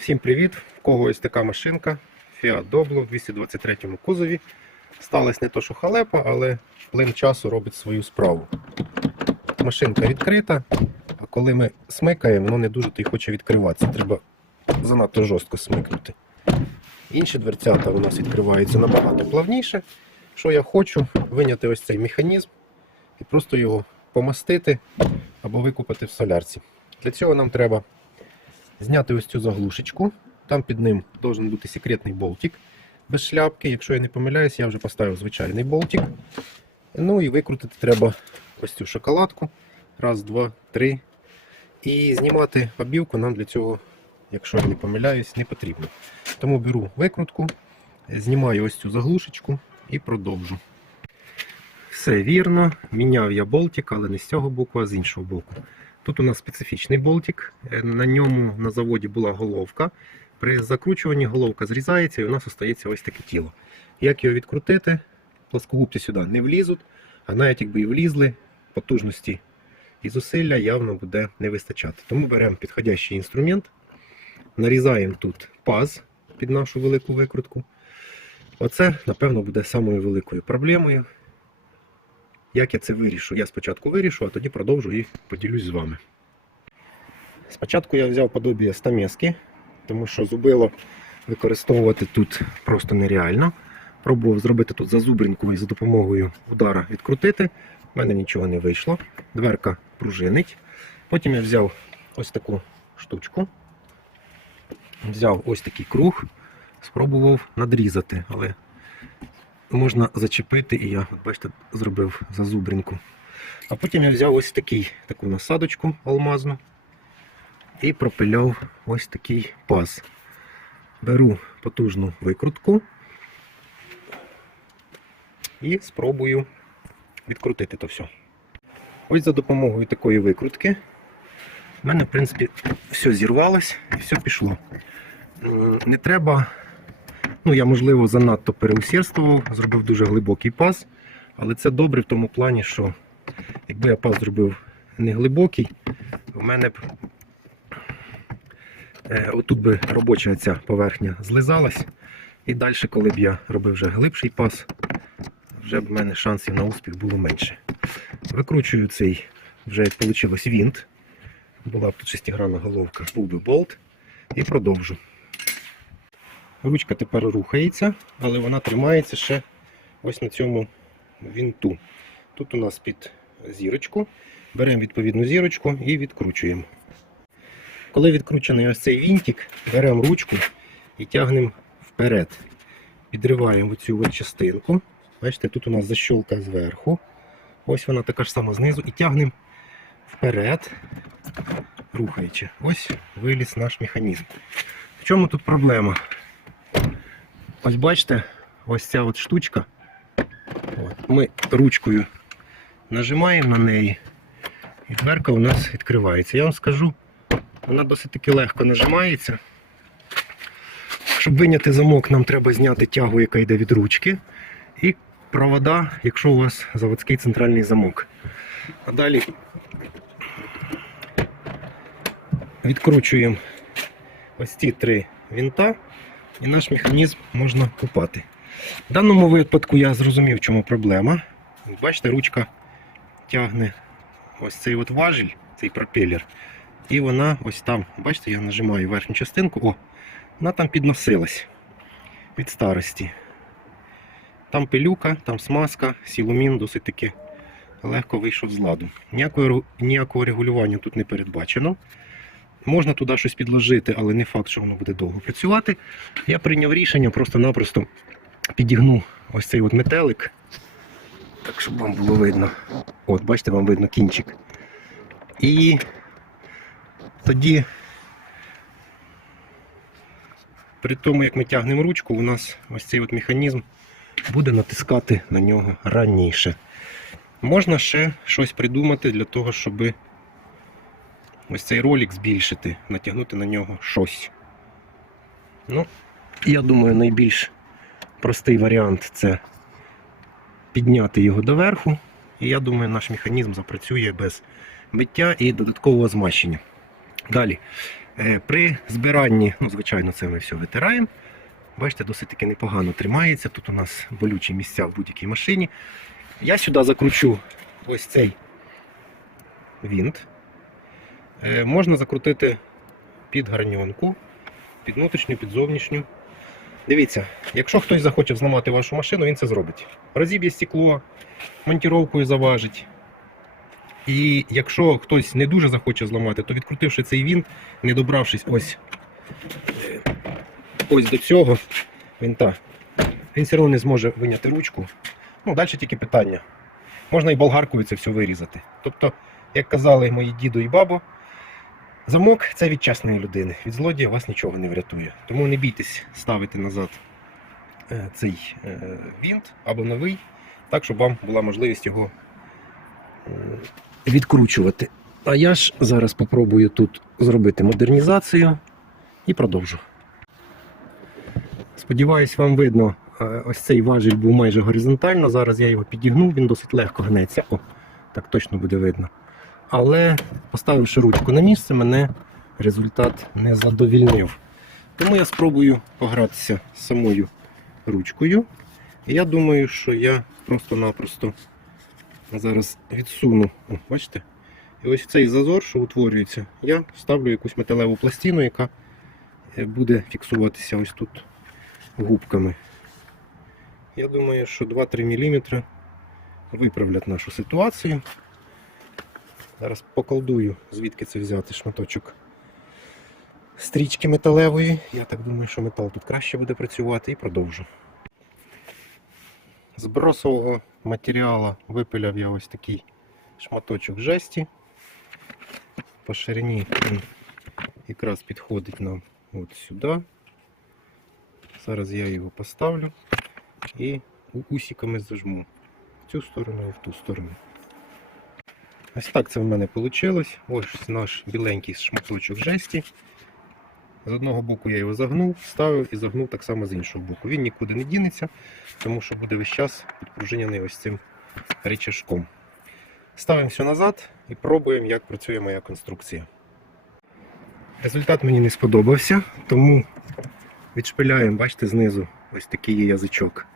Всім привіт! В кого ось така машинка Fiat Doblo в 223 кузові. Сталося не то, що халепа, але плин часу робить свою справу. Машинка відкрита, а коли ми смикаємо, воно не дуже то й хоче відкриватися. Треба занадто жорстко смикнути. Інші дверцята у нас відкриваються набагато плавніше. Що я хочу, виняти ось цей механізм і просто його помастити або викупати в солярці. Для цього нам треба зняти ось цю заглушечку. Там під ним должен бути секретний болтик без шляпки. Якщо я не помиляюсь, я вже поставив звичайний болтик. Ну і викрутити треба ось цю шоколадку. Раз, два, три. І знімати обівку нам для цього, якщо я не помиляюсь, не потрібно. Тому беру викрутку, знімаю ось цю заглушечку і продовжу. Все вірно. Міняв я болтик, але не з цього боку, а з іншого боку. Тут у нас специфічний болтик. Е, На ньому на заводі була головка. При закручуванні головка зрізається і у нас остається ось таке тіло. Як його відкрутити? Плоскогубці сюди не влізуть, а навіть якби і влізли, потужності і зусилля явно буде не вистачати. Тому беремо підходящий інструмент, нарізаємо тут паз під нашу велику викрутку. Оце, напевно, буде самою великою проблемою. Як я це вирішу? Я спочатку вирішу, а тоді продовжу і поділюсь з вами. Спочатку я взяв подобіє стамески, тому що зубило використовувати тут просто нереально. Пробував зробити тут зазубринку і за допомогою удара відкрутити. У мене нічого не вийшло. Дверка пружинить. Потім я взяв ось таку штучку. Взяв ось такий круг, спробував надрізати, але можна зачепити, і я, бачите, зробив зазубринку. А потім я взяв ось такий, таку насадочку алмазну і пропиляв ось такий паз. Беру потужну викрутку і спробую відкрутити то все. Ось за допомогою такої викрутки в мене, в принципі, все зірвалось і все пішло. Не треба Ну, я, можливо, занадто переусердствував, зробив дуже глибокий паз, але це добре в тому плані, що якби я паз зробив не глибокий, у мене б е, отут би робоча ця поверхня злизалась. І далі, коли б я робив вже глибший паз, вже б в мене шансів на успіх було менше. Викручую цей, вже як вийшло, вінт. Була б тут шестигранна головка, був би болт. І продовжу. Ручка тепер рухається, але вона тримається ще ось на цьому вінту. Тут у нас під зірочку. Беремо відповідну зірочку і відкручуємо. Коли відкручений ось цей вінтик, беремо ручку і тягнемо вперед. Підриваємо цю частинку. Бачите, тут у нас защолка зверху. Ось вона така ж сама знизу. І тягнемо вперед, рухаючи. Ось виліз наш механізм. В чому тут проблема? Ось бачите, ось ця от штучка. От, ми ручкою нажимаємо на неї, і дверка у нас відкривається. Я вам скажу, вона досить таки легко нажимається. Щоб виняти замок, нам треба зняти тягу, яка йде від ручки, і провода, якщо у вас заводський центральний замок. А далі відкручуємо ось ці три вінта і наш механізм можна купати. В даному випадку я зрозумів, в чому проблема. Бачите, ручка тягне ось цей от важіль, цей пропелер. І вона ось там, бачите, я нажимаю верхню частинку, о, вона там підносилась від старості. Там пилюка, там смазка, сілумін досить таки легко вийшов з ладу. Ніякого, ніякого регулювання тут не передбачено. Можна туди щось підложити, але не факт, що воно буде довго працювати. Я прийняв рішення, просто-напросто підігну ось цей от метелик. Так, щоб вам було видно. От, бачите, вам видно кінчик. І тоді, при тому, як ми тягнемо ручку, у нас ось цей от механізм буде натискати на нього раніше. Можна ще щось придумати для того, щоби ось цей ролик збільшити, натягнути на нього щось. Ну, я думаю, найбільш простий варіант це підняти його доверху. І я думаю, наш механізм запрацює без миття і додаткового змащення. Далі. Е, При збиранні, ну, звичайно, це ми все витираємо. Бачите, досить таки непогано тримається. Тут у нас болючі місця в будь-якій машині. Я сюди закручу ось цей вінт. Е, Можна закрутити під гарньонку, під внутрішню, під зовнішню. Дивіться, якщо хтось захоче зламати вашу машину, він це зробить. Розіб'є стекло, монтіровкою заважить. І якщо хтось не дуже захоче зламати, то відкрутивши цей вінт, не добравшись ось, е, ось до цього винта, він все одно не зможе виняти ручку. Ну, далі тільки питання. Можна і болгаркою це все вирізати. Тобто, як казали мої діду і бабо, замок це від чесної людини. Від злодія вас нічого не врятує. Тому не бійтесь ставити назад е, цей е, вінт або новий, так, щоб вам була можливість його е, відкручувати. А я ж зараз попробую тут зробити модернізацію і продовжу. Сподіваюсь, вам видно, ось цей важіль був майже горизонтально. Зараз я його підігнув, він досить легко гнеться. О, так точно буде видно. Але поставивши ручку на місце, мене результат не задовільнив. Тому я спробую погратися самою ручкою. Я думаю, що я просто-напросто зараз відсуну. О, бачите? І ось цей зазор, що утворюється, я вставлю якусь металеву пластину, яка е, буде фіксуватися ось тут губками. Я думаю, що 2-3 мм виправлять нашу ситуацію. Зараз поколдую, звідки це взяти шматочок стрічки металевої. Я так думаю, що метал тут краще буде працювати і продовжу. З бросового матеріалу випиляв я ось такий шматочок жесті. По ширині він якраз підходить нам от сюди. Зараз я його поставлю і усиками зажму в цю сторону і в ту сторону. Ось так це в мене вийшло. Ось наш біленький шматочок жесті. З одного боку я його загнув, ставив і загнув так само з іншого боку. Він нікуди не дінеться, тому що буде весь час підпружинений ось цим речашком. Ставимо все назад і пробуємо, як працює моя конструкція. Результат мені не сподобався, тому відшпиляємо, бачите, знизу ось такий є язичок.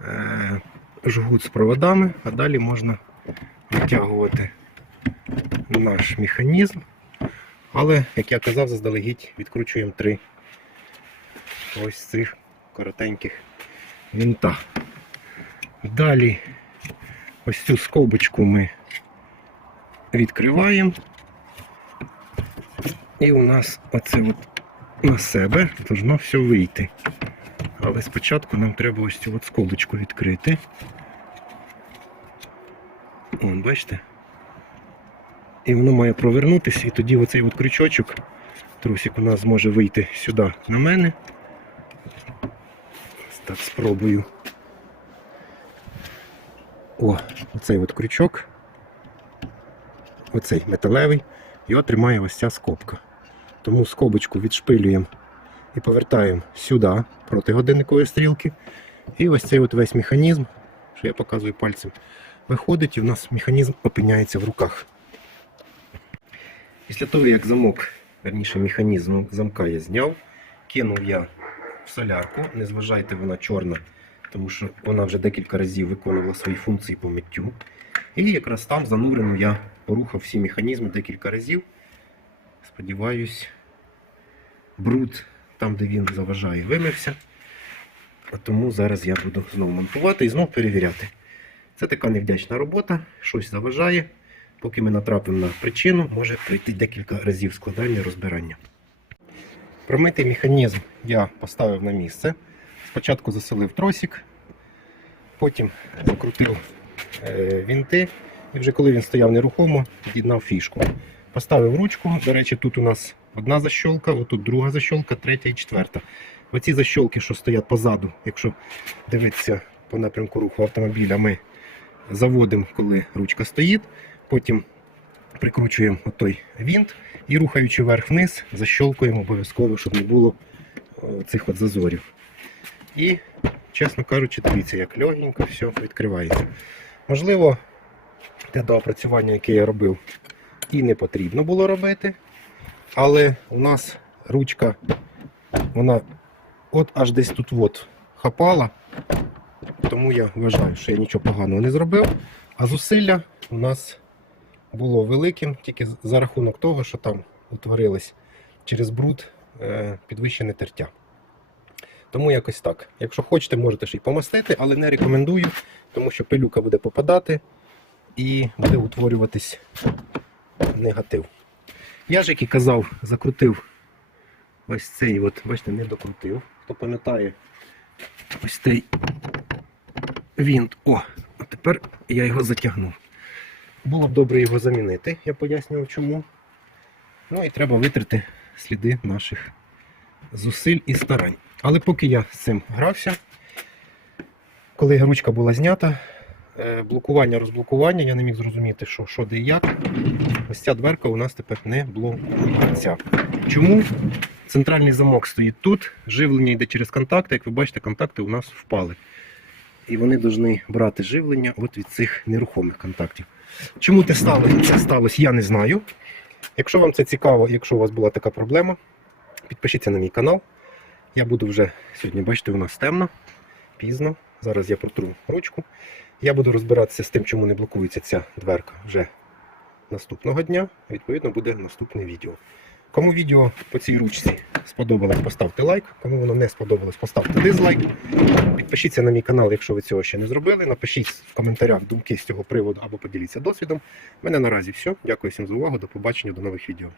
Е, Жгут з проводами, а далі можна витягувати наш механізм. Але, як я казав, заздалегідь відкручуємо три ось цих коротеньких вінта. Далі ось цю скобочку ми відкриваємо. І у нас оце от на себе должно все вийти. Але спочатку нам треба ось цю от скобочку відкрити. Вон, бачите? І воно має провернутися, і тоді оцей от крючочок, трусик у нас зможе вийти сюди на мене. Так, спробую. О, оцей от крючок. Оцей металевий. Його тримає ось ця скобка. Тому скобочку відшпилюємо і повертаємо сюди проти годинникової стрілки. І ось цей от весь механізм, що я показую пальцем, виходить і в нас механізм опиняється в руках. Після того, як замок, верніше механізм замка я зняв, кинув я в солярку, не зважайте, вона чорна, тому що вона вже декілька разів виконувала свої функції по миттю. І якраз там занурено я порухав всі механізми декілька разів. Сподіваюсь, бруд там, де він заважає, вимився. А тому зараз я буду знову монтувати і знову перевіряти. Це така невдячна робота, щось заважає. Поки ми натрапимо на причину, може пройти декілька разів складання розбирання. Промитий механізм я поставив на місце. Спочатку заселив тросик, потім закрутив е, вінти, і вже коли він стояв нерухомо, під'єднав фішку. Поставив ручку. До речі, тут у нас одна защолка, отут друга защолка, третя і четверта. Оці защолки, що стоять позаду, якщо дивитися по напрямку руху автомобіля, ми заводимо, коли ручка стоїть. Потім прикручуємо отой вінт і рухаючи вверх-вниз, защолкуємо обов'язково, щоб не було цих от зазорів. І, чесно кажучи, дивіться, як легенько все відкривається. Можливо, те доопрацювання, яке я робив, і не потрібно було робити. Але у нас ручка, вона от аж десь тут от хапала. Тому я вважаю, що я нічого поганого не зробив. А зусилля у нас було великим тільки за рахунок того, що там утворилось через бруд е, підвищене тертя. Тому якось так. Якщо хочете, можете ще й помастити, але не рекомендую, тому що пилюка буде попадати і буде утворюватись негатив. Я ж, як і казав, закрутив ось цей, от, бачите, не докрутив. Хто пам'ятає, ось цей вінт. О, а тепер я його затягнув. Було б добре його замінити, я пояснював чому. Ну і треба витрати сліди наших зусиль і старань. Але поки я з цим грався, коли ручка була знята, е, блокування, розблокування, я не міг зрозуміти, що, що де і як. Ось ця дверка у нас тепер не блокується. Чому? Центральний замок стоїть тут, живлення йде через контакти. Як ви бачите, контакти у нас впали. І вони повинні брати живлення от від цих нерухомих контактів. Чому це сталося? Це сталося, я не знаю. Якщо вам це цікаво, якщо у вас була така проблема, підпишіться на мій канал. Я буду вже сьогодні, бачите, у нас темно, пізно. Зараз я протру ручку. Я буду розбиратися з тим, чому не блокується ця дверка вже наступного дня. Відповідно, буде наступне відео. Кому відео по цій ручці сподобалось, поставте лайк. Кому воно не сподобалось, поставте дизлайк. Підпишіться на мій канал, якщо ви цього ще не зробили. Напишіть в коментарях думки з цього приводу або поділіться досвідом. У мене наразі все. Дякую всім за увагу. До побачення, до нових відео.